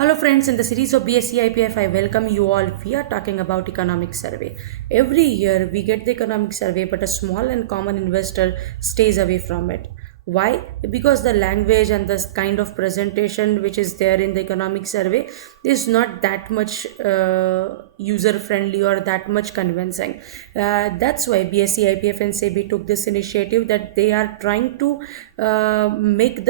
Hello friends, in the series of BSc IPF, I welcome you all. We are talking about economic survey. Every year we get the economic survey, but a small and common investor stays away from it. Why? Because the language and the kind of presentation which is there in the economic survey is not that much user friendly or that much convincing. That's why BSc IPF and SEBI took this initiative that they are trying to make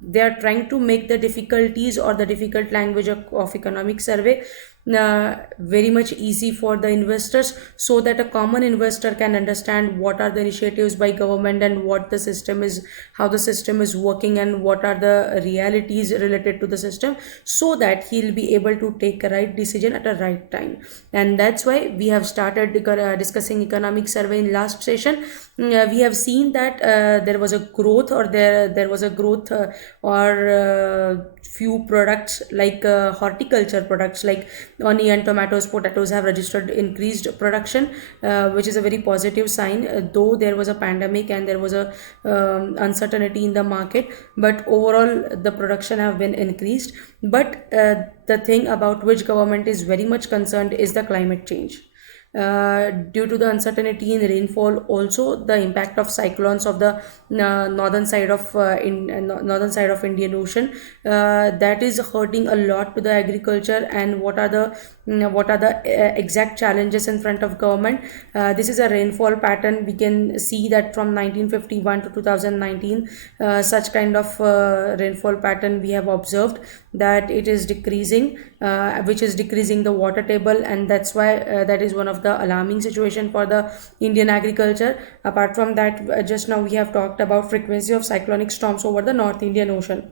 they are trying to make the difficulties or the difficult language of economic survey very much easy for the investors, so that a common investor can understand what are the initiatives by government and what the system is, how the system is working, and what are the realities related to the system, so that he'll be able to take a right decision at a right time. And that's why we have started discussing economic survey in last session. We have seen that there was a growth, or there was a growth, or few products like horticulture products like onion, tomatoes, potatoes have registered increased production, which is a very positive sign, though there was a pandemic and there was a uncertainty in the market, but overall the production have been increased. But the thing about which government is very much concerned is the climate change. Due to the uncertainty in rainfall, also the impact of cyclones of the northern side of Indian Ocean, that is hurting a lot to the agriculture. And what are the exact challenges in front of government? This is a rainfall pattern. We can see that from 1951 to 2019, such kind of rainfall pattern we have observed, that it is decreasing, which is decreasing the water table, and that's why that is one of the alarming situation for the Indian agriculture. Apart from that, just now we have talked about frequency of cyclonic storms over the North Indian Ocean.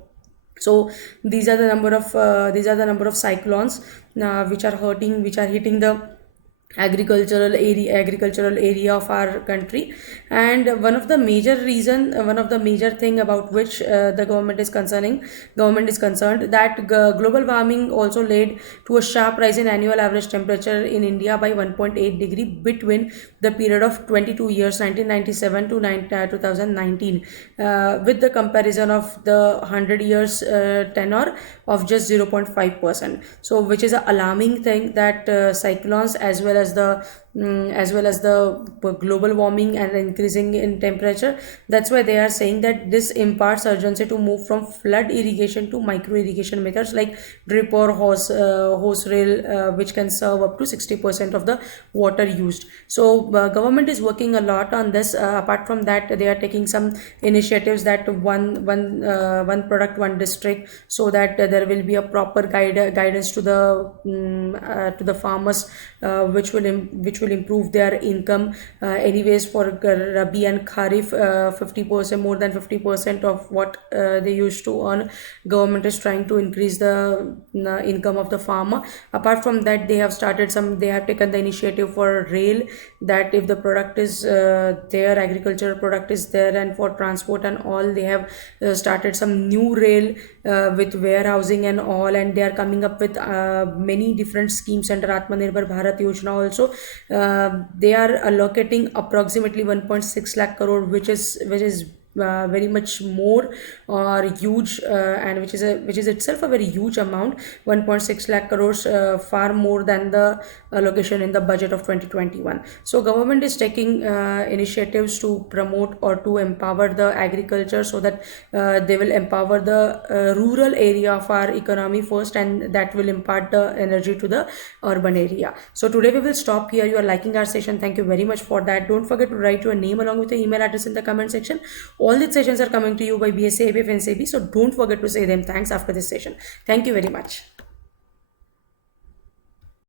So these are the number of cyclones which are hitting the agricultural area of our country. And one of the major thing about which the government is concerned, that global warming also led to a sharp rise in annual average temperature in India by 1.8 degree between the period of 22 years 1997 to 2019, with the comparison of the 100 years tenor of just 0.5%. So which is an alarming thing, that cyclones as well as the global warming and increasing in temperature. That's why they are saying that this imparts urgency to move from flood irrigation to micro irrigation methods like drip or hose rail, which can serve up to 60% of the water used. So government is working a lot on this. Apart from that, they are taking some initiatives, that one product, one district, so that there will be a proper guidance to the farmers, which will improve their income. Anyways, for Rabi and Kharif, 50%, more than 50% of what they used to earn, government is trying to increase the income of the farmer. Apart from that, they have taken the initiative for rail, that if the product is there, agricultural product is there, and for transport and all, they have started some new rail with warehousing and all, and they are coming up with many different schemes under Atmanirbhar Bharat Yojana also. They are allocating approximately 1.6 lakh crore, which is very much more or huge, and which is itself a very huge amount. 1.6 lakh crores, far more than the allocation in the budget of 2021. So government is taking initiatives to promote or to empower the agriculture, so that they will empower the rural area of our economy first, and that will impart the energy to the urban area. So today we will stop here. You are liking our session, thank you very much for that. Don't forget to write your name along with your email address in the comment section. All these sessions are coming to you by BSc IPF and SEBI, so don't forget to say them thanks after this session. Thank you very much.